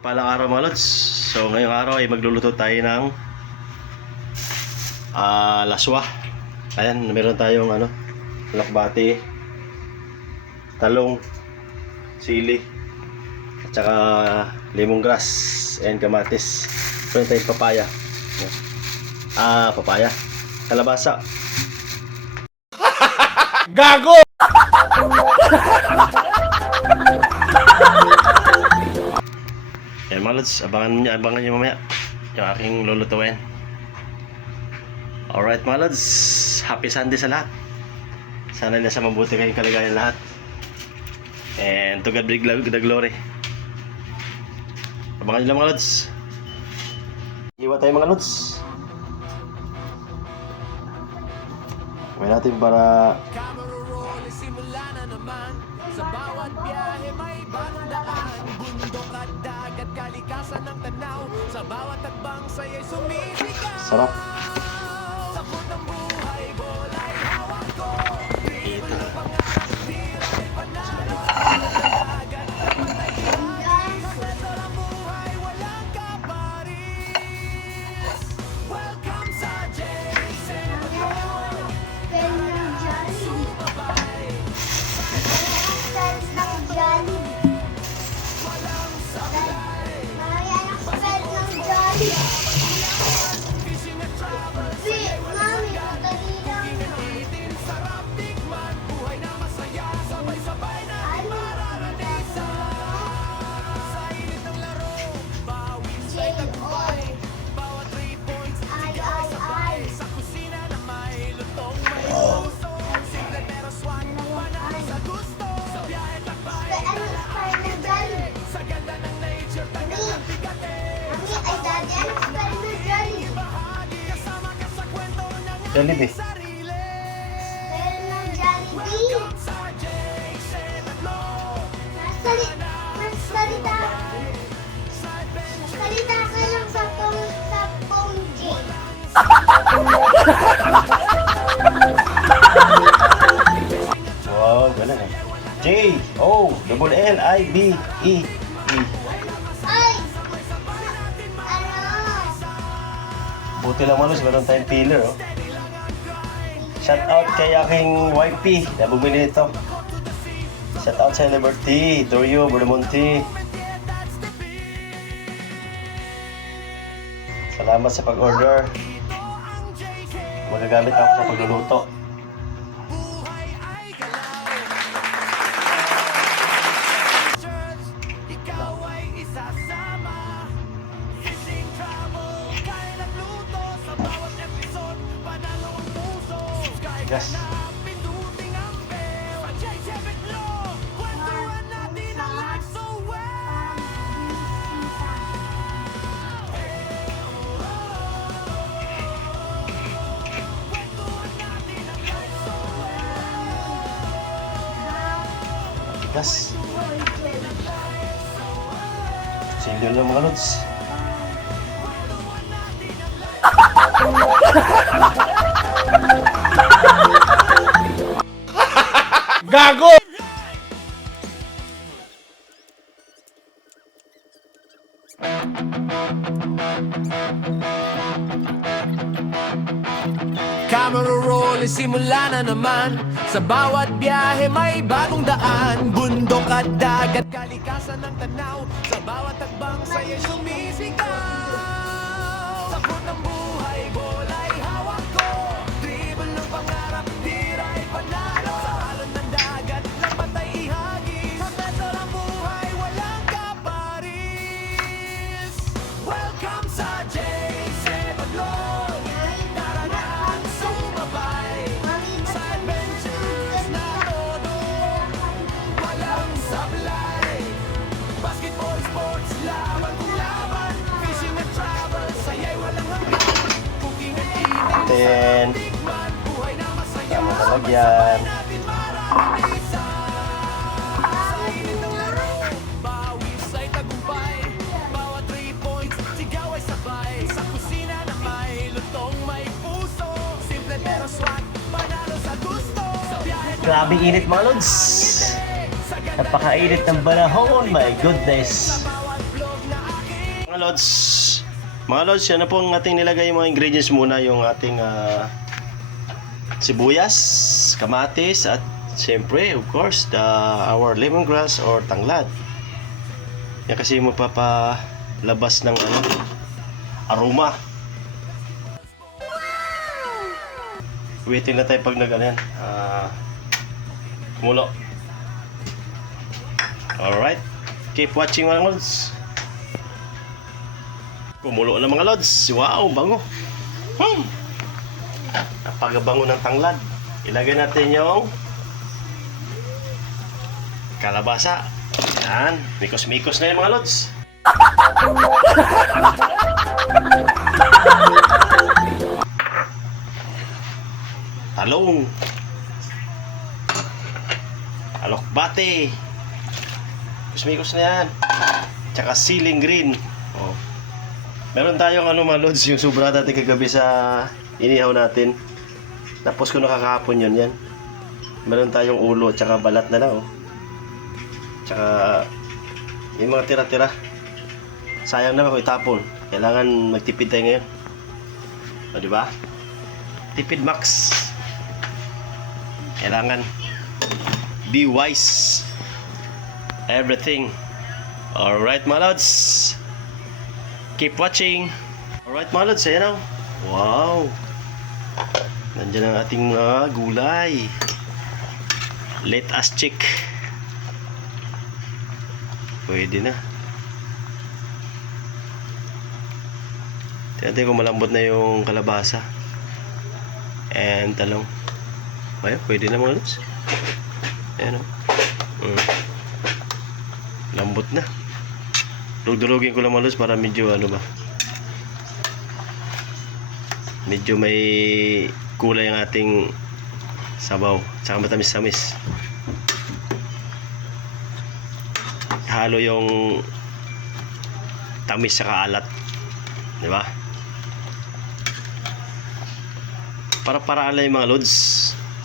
Palang araw mga lods. So ngayong araw ay magluluto tayo ng laswa. Ayan, meron tayong lakbati, talong, sili, at saka lemongrass and kamatis. Meron tayong papaya. Papaya. Kalabasa. Gago! Ayan mga lods, abangan nyo mamaya yung aking lulutuin. Alright mga lods, happy Sunday sa lahat. Sana nasa mabuti kayong kaligayan lahat. And to God be the glory. Abangan nyo lang mga lods. Iwa tayo mga lods. Gawin natin para Simula na naman sa bawat biyahe may bagong daan, bundok at dagat, kalikasan ng tanaw, sa bawat tagbang sa'yo'y sumisigaw. sarap. Sakot ng buhay, bola'y hawak ko, dribble ng pangarap, tira'y panalo, sa dagat, namatay hagis, kwento ng buhay, walang kaparis. Welcome sa JSM. Jollibee. Salita ka lang sa phone J. Wow, ganun eh. J-O-L-L-I-B-E-E. Ay! Buti lang malos, meron tayong peeler oh. Shout out kay aking wifey na bumili nito. Shout out sa Liberty, Torio, Bermonte. Salamat sa pag-order. Magagamit ako sa pagluluto. Yes. Yes. Silyo lang mga lods. Gago! Camera roll, simula na naman. Sa bawat biyahe may bagong daan, bundok at dagat, kalikasan ng tanaw, sa bawat tagbang sa'yo'y sumisigaw. Sakot ng buhay, bola'y hawak ko, dribble ng pangarap, tira'y panalo, sa alon ng dagat, namatay ihagis, sa kwento ng buhay, walang kaparis. Welcome sa J7 Lord. Tara na ang sumabay sa adventures na todo, walang sablay. Basketball, sports, laban kung laban, fishing at travel, saya'y walang hanggan. Cooking and eating, Then, tikman, buhay na masaya, tama na lagyan. natin marami sa init ng laro. Bawis ay tagumpay, bawat 3 points, sigaw ay sabay. Sa kusina na may lutong, may puso, simple pero swak, panalo sa gusto. Sa biyahe grabe init mga lods. Napakainit ng panahon, my goodness. bawat vlog na Mga lods, yan na po ang ating nilagay yung mga ingredients muna. Yung ating sibuyas, kamatis, at siyempre, of course, our lemongrass or tanglad. Yan kasi magpapalabas ng aroma. Waiting na tayo pag kumulo. Alright, keep watching mga lods. Kumulo na mga lods. Wow, bango. Napagabango ng tanglad. Ilagay natin yung kalabasa. Yan, mikos-mikos na yung mga lods. Talong, alokbate, mikos-mikos na yan. Tsaka ceiling green. Oh. Meron tayong mga lods, yung sobra natin kagabi sa inihaw natin. Tapos kung nakakahapon yun yan. Meron tayong ulo tsaka balat na lang. Tsaka yung mga tira-tira. Sayang naman kung itapon. Kailangan magtipid tayo ngayon. O diba? Tipid max. Kailangan be wise. Everything. Alright mga lods. Keep watching. Alright mga lods, ayan o. Wow. Nandiyan ang ating mga gulay. Let us check. Pwede na. Tingnan kung malambot na yung kalabasa. And talong. Ayun, pwede na mga lods. Ayan o. Lambot na. Durugin ko lang mga lods para medyo medyo may kulay ang ating sabaw. Tsaka matamis-tamis. Halo yung tamis sa alat. Diba? Para-paraan lang yung mga lods.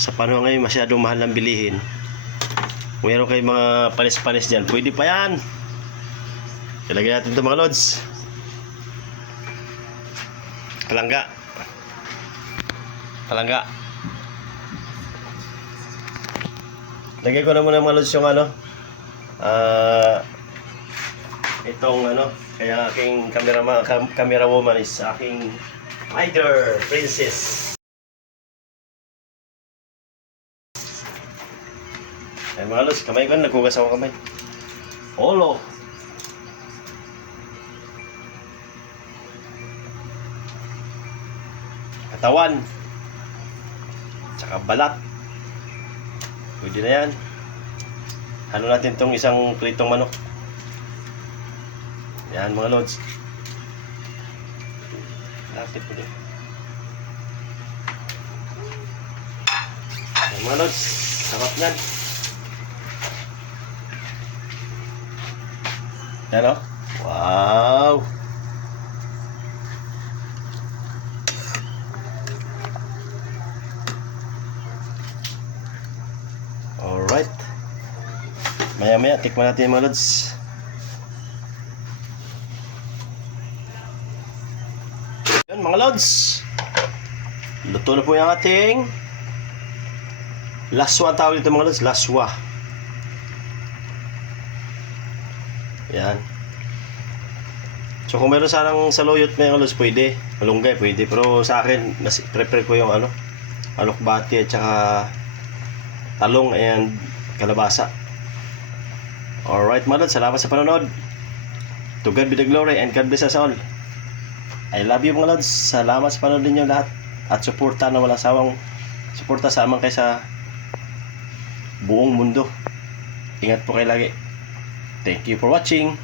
Sa panahon ngayon masyadong mahal ng bilihin. Kung meron kayong mga panis-panis dyan, pwede pa yan. Ilagay natin ito mga lods. Palangga. Lagay ko na muna mga lods yung itong kaya aking camera woman is aking Tiger Princess. Ay mga lods, kamay ko na, naghugas ako kamay. Olo. Katawan. Tsaka balat. Pwede na yan. Halo natin itong isang pritong manok. Yan mga lods. Lapit po din. Yan mga lods. Sarap yan. Yan o. Wow. Alright. Maya-maya, tikman natin mga lods. Yan mga lods. Luto na po yung ating laswa, tawag dito mga lods. Laswa. Yan. So kung meron sanang saluyot mga lods, pwede. Malunggay, pwede. Pero sa akin, prepare ko yung alokbati at saka talong and kalabasa. Alright mga lods, salamat sa panonood. To God be the glory and God bless us all. I love you mga lods. Salamat sa panonood ninyo lahat. At suporta na walang sawang suporta sa amang kaysa buong mundo. Ingat po kayo lagi. Thank you for watching.